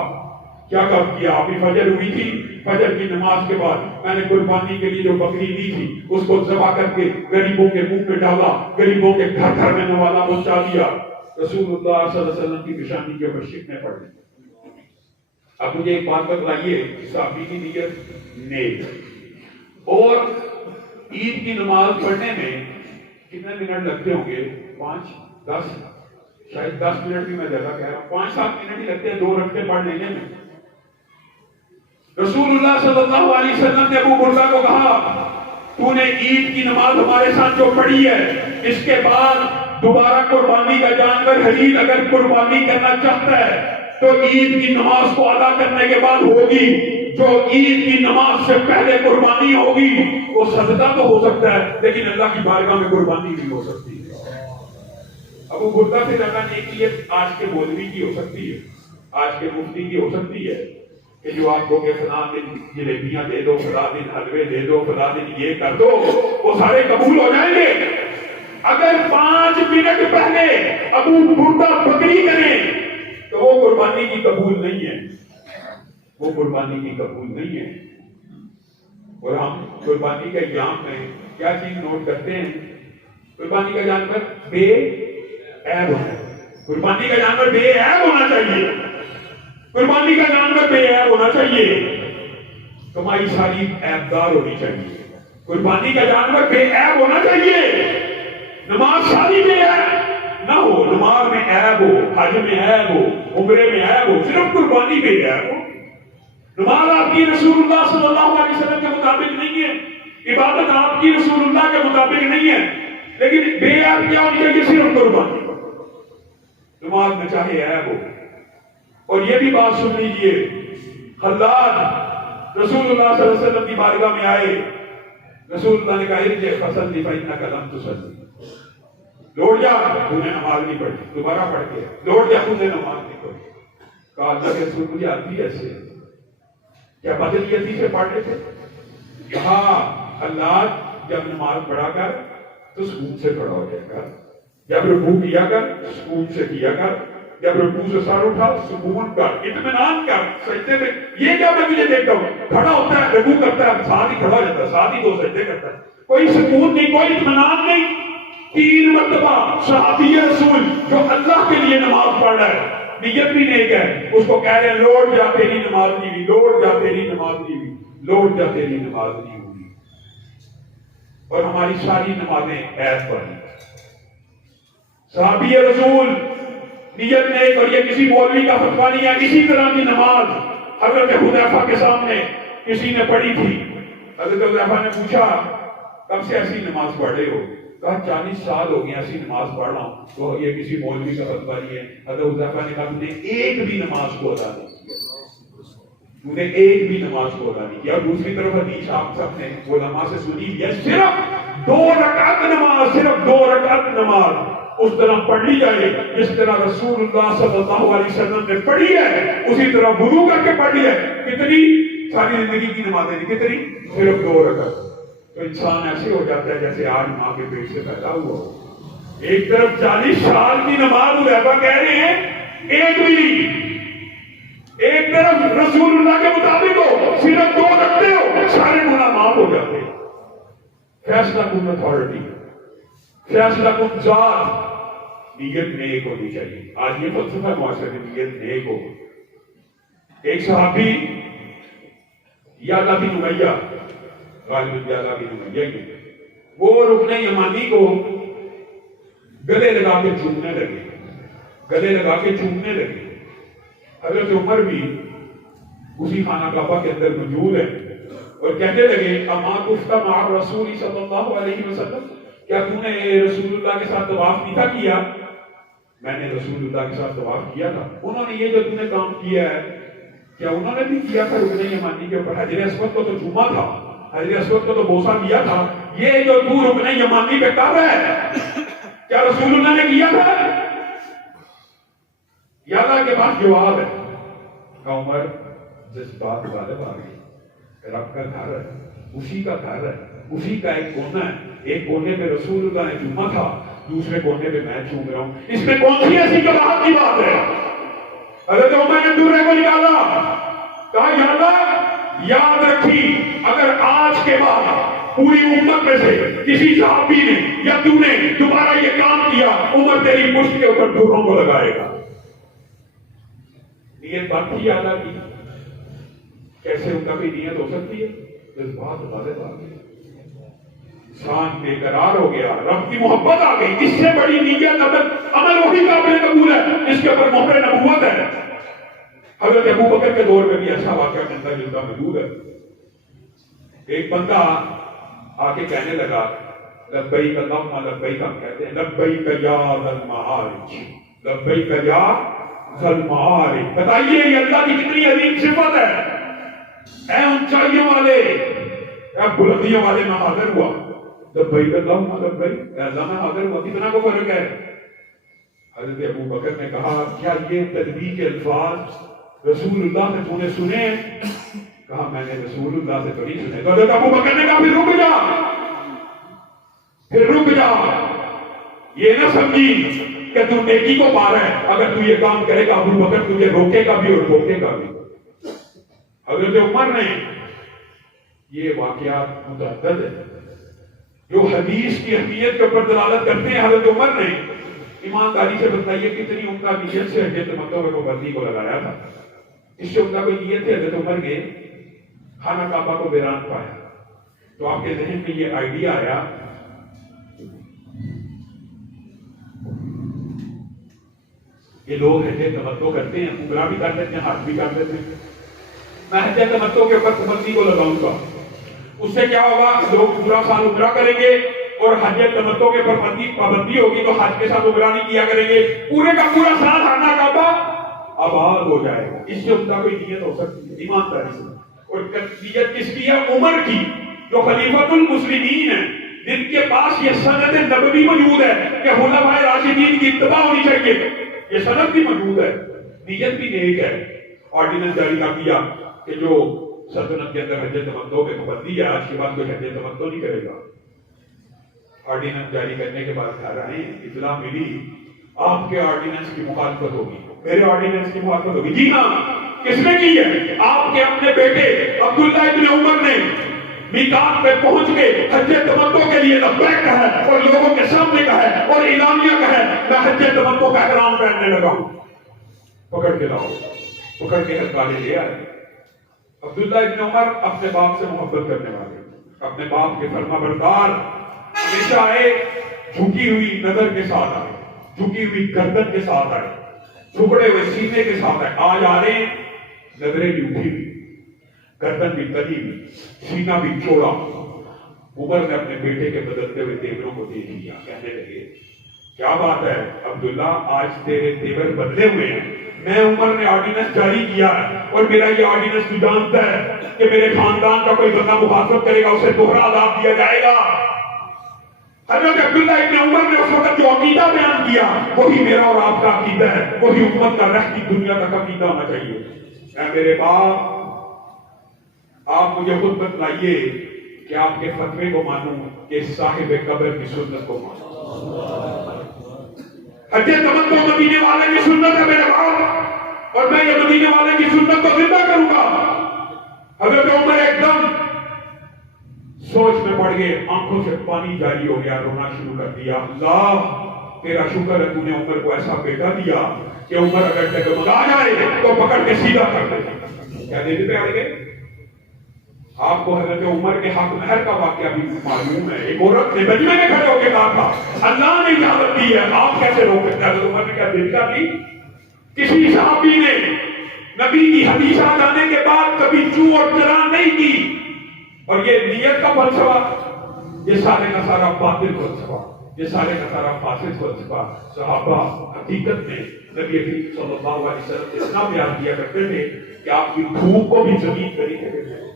کیا کام کیا؟ آپ کی فجر ہوئی تھی، فجر کی نماز کے بعد میں نے قربانی کے لیے جو بکری دی تھی اس کو ذبح کر کے غریبوں کے منہ پہ ڈالا، غریبوں کے گھر گھر میں نوالا پہنچا دیا۔ رسول اللہ صلی اللہ علیہ وسلم کی نشانی کے اوپر شکنے پڑ گئی۔ اب مجھے ایک بات بتلائیے، صحابی کی نیت نیک، اور عید کی نماز پڑھنے میں کتنے منٹ لگتے ہوں گے؟ 5 10 شاید 10 منٹ بھی میں زیادہ کہہ رہا ہوں، 5-7 منٹ ہی لگتے ہیں 2 رکعتیں پڑھ لینے میں۔ رسول اللہ صلی اللہ علیہ وسلم نے ابو بردہ کو کہا تو نے عید کی نماز ہمارے ساتھ جو پڑھی ہے، اس کے بعد دوبارہ قربانی کا جانور حلید اگر قربانی کرنا چاہتا ہے تو عید کی نماز کو ادا کرنے کے بعد ہوگی، جو عید کی نماز سے پہلے قربانی ہوگی وہ صدقہ تو ہو سکتا ہے لیکن اللہ کی بارگاہ میں قربانی نہیں ہو سکتی ہے۔ ابو بردہ سے زیادہ نیکیت آج کے مولوی کی ہو سکتی ہے، آج کے مفتی کی ہو سکتی ہے کہ جو آپ کو کہ فلاں دن جلیبیاں دے دو، فلاں دن حلوے دے دو، فلاں دن یہ کر دو، وہ سارے قبول ہو جائیں گے۔ اگر 5 منٹ پہلے ابو بردہ بکری کریں تو وہ قربانی کی قبول نہیں ہے، وہ قربانی کی قبول نہیں ہے۔ اور ہم قربانی کے ایام میں کیا چیز نوٹ کرتے ہیں؟ قربانی کا جانور بے عیب ہونا ہے، قربانی کا جانور بے عیب ہونا چاہیے، قربانی کا جانور بے عیب ہونا چاہیے، تمہاری ساری عیب دار ہونی چاہیے، قربانی کا جانور بے عیب ہونا چاہیے، نماز ساری بے عیب نہ ہو، نماز میں عیب ہو، حج میں عیب ہو، عمرے میں عیب ہو، صرف قربانی بے عیب ہو۔ نماز آپ کی رسول اللہ صلی اللہ علیہ وسلم کے مطابق نہیں ہے، عبادت آپ کی رسول اللہ کے مطابق نہیں ہے، لیکن بے عیب کیا ہونی چاہیے؟ صرف قربانی۔ نماز میں چاہے عیب ہو۔ اور یہ بھی بات سن لیجئے، خلاد رسول اللہ صلی اللہ علیہ وسلم کی بارگاہ میں آئے، رسول اللہ نے کہا ارجع فصلی فإنک لم تصلی، لوٹ جا، تو نے نماز نہیں پڑھی، دوبارہ پڑھ کے لوٹ جا، تو نے نماز نہیں پڑھی۔ کہا اللہ کے رسول مجھے آتی ایسے، کیا بدنیتی سے پڑھ رہے تھے؟ کہا اللہ جب نماز پڑھا کر تو سکون سے پڑھا ہو جائے کر، جب رکوع کیا کر سکون سے کیا کر، جب رکوع سے سر اٹھا سکون کر، اطمینان کر، سجدے میں یہ کیا میں تجھے دیکھتا ہوں کھڑا ہوتا ہے رکوع کرتا ہے ساتھ ہی کھڑا ہو جاتا ہے، ساتھ ہی 2 سجدے کرتا ہے، کوئی سکون نہیں، کوئی اطمینان نہیں۔ 3 مرتبہ صحابی رسول جو اللہ کے لیے نماز پڑھ رہا ہے، نیت بھی نیک ہے، اس کو کہہ رہے ہیں لوٹ جا تیری نماز نہیں ہوئی، لوٹ جا تیری نماز نہیں ہوئی، لوٹ جا تیری نماز نہیں ہوئی۔ اور ہماری ساری نمازیں عیب پر ہیں۔ صحابی رسول نیت نیک، اور یہ کسی مولوی کا فتویٰ نہیں ہے، اسی طرح کی نماز حضرت حذیفہ کے سامنے کسی نے پڑھی تھی۔ حضرت حذیفہ نے پوچھا کب سے ایسی نماز پڑھ رہے ہو؟ کہا 40 سال ہو گئے ایسی نماز پڑھ رہا ہوں۔ تو یہ کسی مولوی کا فتویٰ نہیں ہے۔ حضرت حذیفہ نے کہا تم نے ایک بھی نماز کو ادا نہیں کیا، تم نے ایک بھی نماز کو ادا نہیں کیا۔ اور دوسری طرف حدیث آپ سب نے علماء سے سنی ہے، صرف 2 رکعت نماز، صرف 2 رکعت نماز اس طرح پڑھ لی جائے جس طرح رسول اللہ صلی اللہ علیہ وسلم نے پڑھی ہے، اسی طرح وضو کر کے پڑھ لی ہے۔ کتنی ساری زندگی کی نمازیں کتنی؟ صرف 2 رکعت۔ تو انسان ایسے ہو جاتا ہے جیسے آج ماں کے پیٹ سے پیدا ہوا ہو۔ ایک طرف 40 سال کی نماز حذیفہ کہہ رہے ہیں ایک بھی نہیں، ایک طرف رسول اللہ کے مطابق ہو صرف 2 رکھتے ہو، سارے گناہ معاف ہو جاتے۔ فیصلہ کن اتھارٹی، فیصلہ کن ذات، نیت نیک ہونی چاہیے۔ آج یہ فلسفہ معاشرے میں نیت نیک ہو۔ ایک صحابی یعلا بن امیہ، غالب یعلا بن امیہ کی، وہ رکن یمانی کو گلے لگا کے چومنے لگے، گلے لگا کے چومنے لگے۔ حضرت عمر بھی اسی خانہ کعبہ کے اندر موجود ہے اور کہنے لگے اما کفت مع رسول صلی اللہ علیہ وسلم، کیا تو نے رسول اللہ کے ساتھ طواف نہیں تھا کیا؟ میں نے رسول اللہ کے ساتھ طواف کیا تھا۔ انہوں نے یہ جو تم نے کام کیا ہے کیا انہوں نے بھی کیا تھا رکن یمانی کے اوپر؟ حجر اسود کو تو چوما تھا، حجر اسود کو تو بوسہ دیا تھا، یہ جو تو رکن یمانی پہ کر رہا ہے کیا رسول اللہ نے کیا تھا؟ یا اللہ کے پاس جواب ہے۔ عمر جذبات غالب آ گئی، رب کا گھر ہے، اسی کا گھر ہے، اسی کا ایک کونا ہے، ایک کونے پہ رسول اللہ نے چوما تھا، دوسرے کونے پہ میں چوم رہا ہوں، اس میں کون سی ایسی کباہت کی بات ہے؟ حضرت عمر نے دورے کو نکالا، کہا یا اللہ یاد رکھی اگر آج کے بعد پوری امت میں سے کسی صحابی نے یا تو نے دوبارہ یہ کام کیا، عمر تیری مشت کے اوپر دوروں کو لگائے گا۔ نیت بات تھی اللہ کی، کیسے ان کا بھی نیت ہو سکتی ہے؟ جذبات غالب آ گئی، انسان بے قرار ہو گیا، رب کی محبت آ گئی۔ اس سے بڑی نیت عمل وہی قابل قبول ہے جس کے اوپر مہر نبوت ہے۔ حضرت ابوبکر کے دور میں بھی ایسا واقعہ ملتا جلتا موجود ہے۔ ایک بندہ آ کے کہنے لگا لبیک اللہم لبیک، ہم کہتے ہیں لبیک یا ذا المعارج، لبیک یا ذا المعارج۔ بتائیے یہ اللہ کی کتنی عظیم صفت ہے۔ اے اونچائیوں والے، اے بلندیوں والے، میں حاضر ہوا۔ لبیک اللہم لبیک، اے اللہ میں حاضر ہوا۔ کتنا کو فرق ہے؟ حضرت ابوبکر نے کہا کیا یہ تلبیہ کے الفاظ رسول اللہ سے تو نے سنے ہیں؟ کہا میں نے رسول اللہ سے تو نہیں سنے۔ تو حضرت ابوبکر نے کہا پھر رک جا، پھر رک جا، یہ نہ سمجھی کہ تو نیکی کو پا رہا ہے، اگر تو یہ کام کرے گا ابوبکر تجھے روکے گا بھی اور ٹوکے گا بھی۔ حضرت عمر نے، یہ واقعات متعدد ہے جو حدیث کی اہمیت کے اوپر دلالت کرتے ہیں۔ حضرت عمر نے ایمانداری سے بتائیے کتنی عمدہ نیت سے حجت مکہ میں پابندی کو لگایا تھا۔ اس سے عمدہ کوئی نیت ہے؟ حضرت عمر نے خانہ کعبہ کو ویران پایا تو آپ کے ذہن میں یہ آئیڈیا آیا یہ لوگ حج تمتع کرتے ہیں، عمرہ بھی کر لیتے ہیں، حج بھی کر لیتے ہیں، میں حج تمتع کے اوپر پابندی کو لگاؤں گا۔ اس سے کیا ہوگا؟ لوگ پورا سال عمرہ کریں گے اور حج تمتع کے اوپر پابندی ہوگی تو حج کے ساتھ عمرہ نہیں کیا کریں گے، پورے کا پورا سال خانہ کعبہ آباد ہو جائے گا۔ اس سے عمدہ کوئی نیت ہو سکتی ہے ایمانداری سے؟ اور نیت کس کی ہے؟ عمر کی، جو خلیفۃ المسلمین ہے، جن کے پاس یہ سند نبوی موجود ہے کہ خلفائے راشدین کی اتباع ہونی چاہیے، یہ سند بھی موجود ہے، نیت بھی نیک ہے۔ آرڈیننس جاری کر دیا کہ جو سلطنت کے اندر حج تمتع پہ پابندی ہے آج کے بعد کوئی حج تمتع نہیں کرے گا۔ آرڈیننس جاری کرنے کے بعد گھر آئے، اطلاع ملی آپ کے آرڈیننس کی مخالفت ہوگی، میرے آرڈیننس کی مخالفت ہوگی۔ جی ہاں، کس نے کی ہے؟ آپ کے اپنے بیٹے عبداللہ ابن عمر نے میقات پہ پہنچ کے حج تمتع کے لیے لبیک کہا ہے اور لوگوں کے سامنے کہا ہے اور اعلامیہ کہا ہے میں حج تمتع کا احرام پہننے لگا ہوں۔ پکڑ کے لاؤ، پکڑ کے ہتھیلی لے آئے۔ عبداللہ ابن عمر اپنے باپ سے محبت کرنے والے، اپنے باپ کے فرما بردار، ہمیشہ آئے جھکی ہوئی نظر کے ساتھ آئے، جھکی ہوئی گردن کے ساتھ آئے، جھکڑے ہوئے سینے کے ساتھ آئے۔ آج آ رہے ہیں نظریں بھی اٹھی ہوئی، گردن بھی تلی ہوئی، سینہ بھی چوڑا۔ عمر نے اپنے بیٹے کے بدلتے ہوئے تیوروں کو دیکھ لیا، کہنے لگے کیا بات ہے عبداللہ، آج تیرے تیور بدلے ہوئے ہیں؟ میں عمر نے آرڈیننس جاری کیا ہے اور میرا یہ آرڈیننس تو جانتا ہے کہ میرے خاندان کا کوئی بندہ مخالفت کرے گا اسے دوہرا عذاب دیا جائے گا۔ حضرت عبداللہ ابن عمر نے اس وقت جو عقیدہ بیان کیا وہی میرا اور آپ کا عقیدہ ہے، وہی امت کا رہتی دنیا تک عقیدہ ہونا چاہیے۔ اے میرے باپ، آپ مجھے خود بتلائیے کہ آپ کے فتوے کو مانوں کہ صاحب قبر کی سنت کو مانوں۔ حج تمتع مدینے والے کی سنت ہے میرے باپ، اور میں یہ مدینے والے کی سنت کو زندہ کروں گا۔ حضرت عمر ایک دم سوچ میں پڑ گئے، آنکھوں سے پانی جاری ہو گیا، رونا شروع کر دیا۔ اللہ تیرا شکر ہے تو نے عمر کو ایسا بیٹا دیا کہ عمر اگر ڈگمگا جائے تو پکڑ کے سیدھا کر دے۔ کیا دے دیتے آگے؟ آپ کو حضرت عمر کے حق مہر کا واقعہ بھی معلوم ہے۔ ایک عورت نے بجمے میں کھڑے ہو کے کہا تھا اللہ نے اجازت دی ہے، آپ کیسے روک سکتے ہیں؟ حضرت عمر نے کیا دل کا دی؟ کسی صحابی نے نبی کی حدیث آ جانے کے بعد کبھی چو اور چرا نہیں کی، اور یہ نیت کا فلسفہ، یہ سارے کا سارا باطل فلسفہ، یہ سارے کا سارا فاسد فلسفہ۔ صحابہ حقیقت میں نبی کریم صلی اللہ علیہ وسلم سے اتنا پیار کیا کرتے تھے کہ آپ کی دھوپ کو بھی زمین پہ نہیں پھینکتے تھے،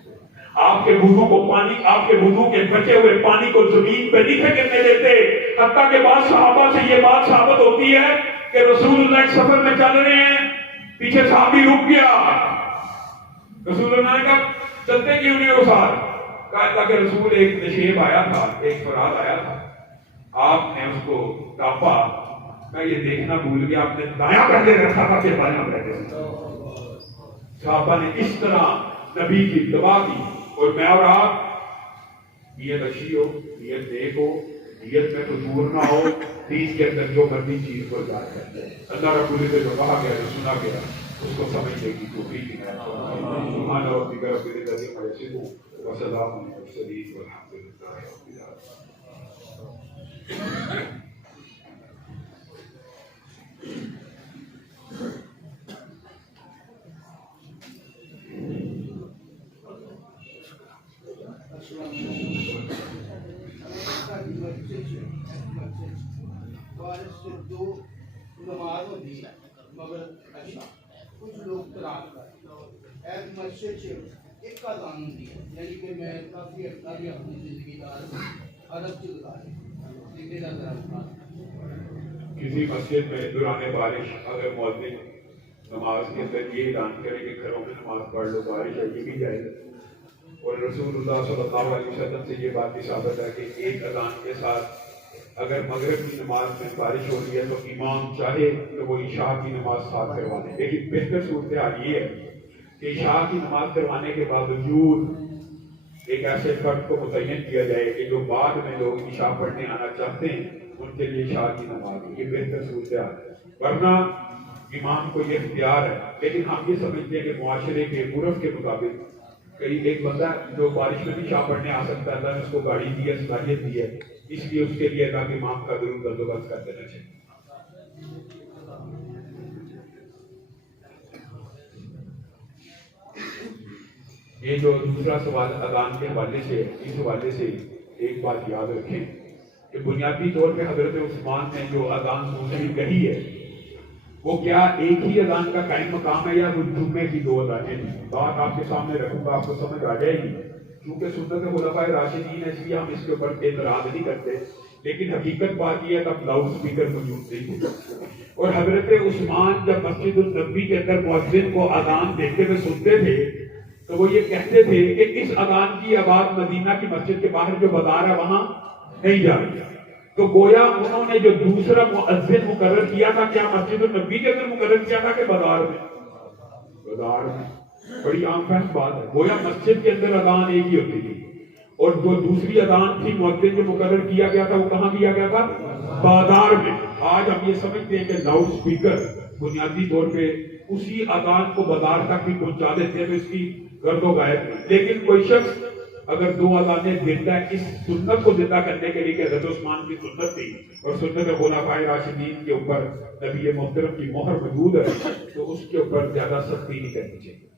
آپ کے وضو کو پانی، آپ کے وضو کے بچے ہوئے پانی کو زمین پہ نہیں پھینکنے دیتے۔ حتیٰ کہ بعض صحابہ سے یہ بات ثابت ہوتی ہے کہ رسول اللہ ایک سفر میں چل رہے ہیں، پیچھے صحابی رک گیا، رسول اللہ نے کہا چلتے کیوں نہیں ہو ساتھ؟ کہا اللہ کے رسول ایک نشیب آیا تھا، ایک فراد آیا تھا، آپ نے اس کو کاپا، میں یہ دیکھنا بھول گیا آپ نے دایاں پہلے رکھا تھا کہ بایاں پہلے۔ صحابہ نے اس طرح نبی کی اتباع کی، اور میں اور آپ نیت اچھی ہو، نیت نیک ہو، نیت میں قصور نہ ہو، دین کے اندر جو مرضی چیز کو ظاہر کرتے ہیں، اللہ رب العزت جو کہا گیا جو سنا گیا اس کو سمجھنے کی توفیق عنایت فرمائے۔ سبحان ربک رب العزت عما یصفون وسلام علی المرسلین والحمد للہ رب العالمین۔ دو نماز ہوتی ہے مگر اچھا کچھ لوگ تراک کرتے ایک مسجد سے ایک اذان ہوتی ہے، یعنی کہ میں کافی ابھی اپنی زندگی کا عرب سے گزاری کسی مسجد میں دوران بارش اگر مؤذن نماز کے اندر یہ اعلان کرے کہ گھروں میں نماز پڑھ لو، بارش ہے، یہ بھی جائز ہے، اور رسول اللہ صلی اللہ علیہ وسلم سے یہ بات بھی ثابت ہے کہ ایک اذان کے ساتھ اگر مغرب کی نماز میں بارش ہو رہی ہے تو امام چاہے تو وہ عشاء کی نماز ساتھ کروا دے، لیکن بہتر صورتحال یہ ہے کہ عشاء کی نماز کروانے کے باوجود ایک ایسے فرد کو متعین کیا جائے کہ جو بعد میں لوگ عشاء پڑھنے آنا چاہتے ہیں ان کے لیے عشاء کی نماز، یہ بہتر صورتحال ہے، ورنہ امام کو یہ اختیار ہے۔ لیکن ہم یہ سمجھتے ہیں کہ معاشرے کے عرف کے مطابق کئی ایک بندہ جو بارش میں بھی عشاء پڑھنے آ سکتا ہے، اللہ نے اس کو گاڑی دی ہے، صلاحیت دی ہے، اس لیے اس کے لیے اللہ کے امام کا ضرور بندوبست کر دینا چاہیے۔ یہ جو دوسرا سوال اذان کے حوالے سے، اس حوالے سے ایک بات یاد رکھیں کہ بنیادی طور پہ حضرت عثمان نے جو اذان دوسری کہی ہے وہ کیا ایک ہی اذان کا قائم مقام ہے یا جمعے کی دو اذانیں ہیں؟ بات آپ کے سامنے رکھوں گا، آپ کو سمجھ آ جائے گی، کیونکہ سنت خلفائے راشدین ہے اس لیے ہم اس کے اوپر اعتراض نہیں کرتے، لیکن حقیقت بات یہ ہے تب لاؤڈ اسپیکر موجود نہیں تھے، اور حضرت عثمان جب مسجد النبوی کے اندر مؤذن کو اذان دیتے ہوئے سنتے تھے تو وہ یہ کہتے تھے کہ اس اذان کی آواز مدینہ کی مسجد کے باہر جو بازار ہے وہاں نہیں جا رہی، تو گویا انہوں نے جو دوسرا مؤذن مقرر کیا تھا کیا مسجد النبوی کے اندر مقرر کیا تھا کہ بازار میں؟ بڑی عام فہم بات ہے، گویا مسجد کے اندر اذان ایک ہی ہوتی تھی، اور جو دوسری اذان تھی مؤذن جو مقرر کیا گیا تھا وہ کہاں کیا گیا تھا؟ بازار میں۔ آج ہم یہ سمجھتے ہیں کہ لاؤڈ اسپیکر بنیادی طور پہ اسی اذان کو بازار تک بھی پہنچا دیتے ہیں تو اس کی گرد و غائب، لیکن کوئی شخص اگر دو اذانیں دیتا ہے اس سنت کو زندہ کرنے کے لیے کہ حضرت عثمان کی سنت تھی اور سنت خلفائے راشدین کے اوپر نبی محترم کی مہر موجود ہے تو اس کے اوپر زیادہ سختی نہیں کرنی چاہیے۔